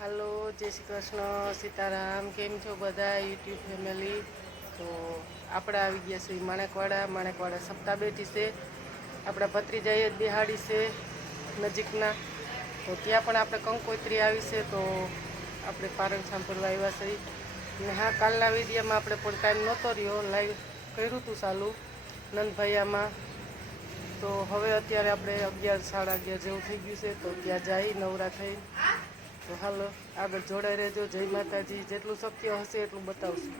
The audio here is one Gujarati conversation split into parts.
હાલો, જય શ્રી કૃષ્ણ, સીતારામ, કેમ છો બધા, યુટ્યુબ ફેમિલી? તો આપણે આવી ગયા છીએ માણેકવાડા. માણેકવાડા સપ્તાહ બેઠી છે. આપણા ભત્રીજાએ જ બિહાડી છે નજીકના. તો ત્યાં પણ આપણે કંકોત્રી આવી છે, તો આપણે પારણ સાંભળવા આવ્યા છીએ. ને હા, કાલના વિડીયામાં આપણે પણ ટાઈમ નહોતો રહ્યો. લાઈવ કર્યું હતું ચાલુ, નંદભાઈયામાં. તો હવે અત્યારે આપણે અગિયાર, સાડા અગિયાર જેવું થઈ ગયું છે. તો ત્યાં જઈ નવરા થઈ. તો હાલો આગળ જોડાઈ રહેજો. જય માતાજી. જેટલું શક્ય હશે એટલું બતાવશું.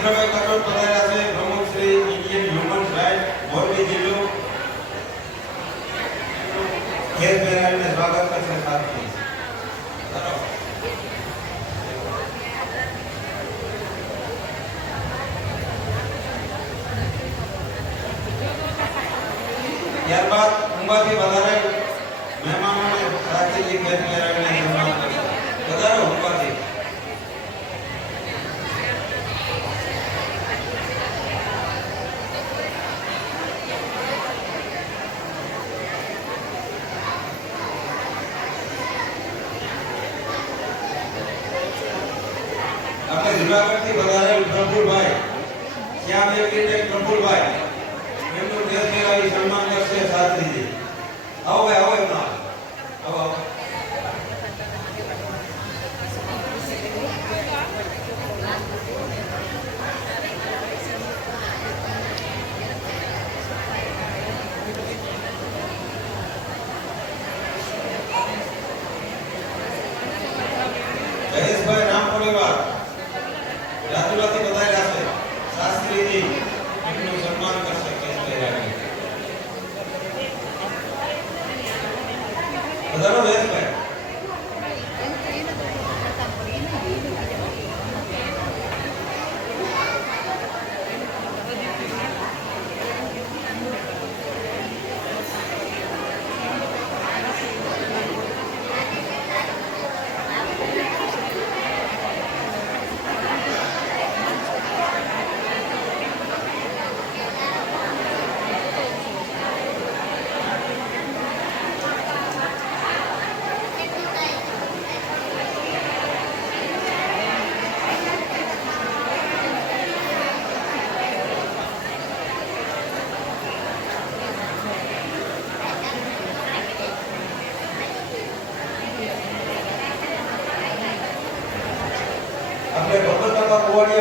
ઉપક્રમે કરોડ પધાર્યા છે પ્રમુખ Shri Indian human right Morbi જિલ્લો ખેલ પહેરાવીને સ્વાગત કરશે સાથે ત્યારબાદ ઉંબાથી વધારે അതാണ് വേറെ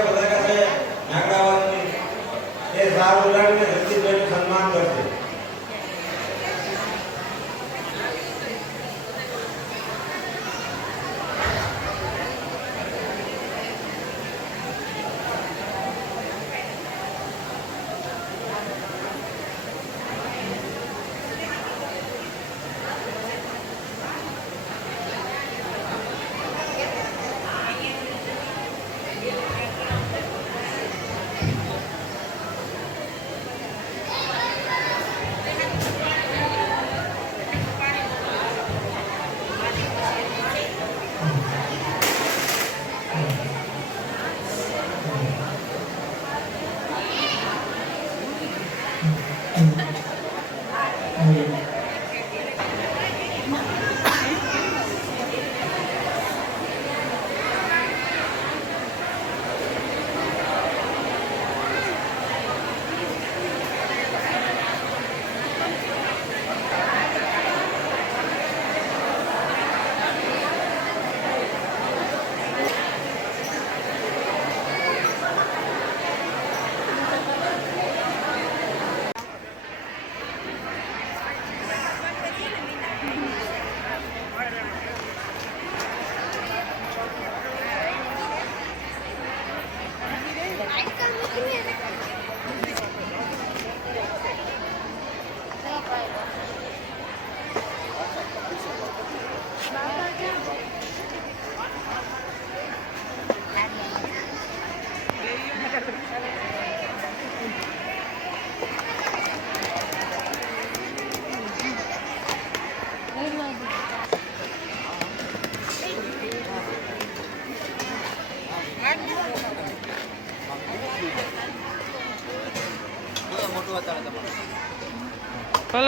બધાય છે નાગરાવાન એ સારું લાગીને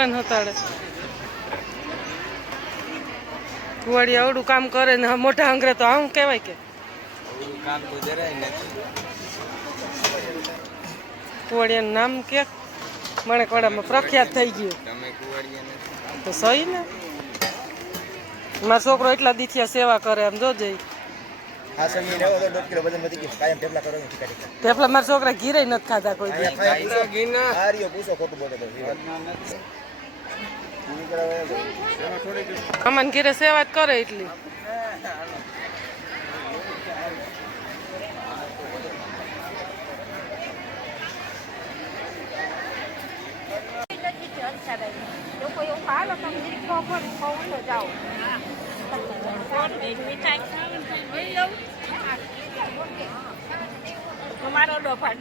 ને હતાડે કુવાડી આવડું કામ કરે ને મોટા આંગરે તો આવું કહેવાય કે કુવાડિયાનું નામ કે મણેકવાડામાં પ્રખ્યાત થઈ ગયું તમે કુવાડિયા નથી તો સહી ને મારો છોકરો એટલા દીથિયા સેવા કરે એમ જોજે પેપલા મારા છોકરા ઘીરે નથી ખાતા કોઈ અમાન ઘેરે સેવા જ કરે એટલી. તમારો ડોફા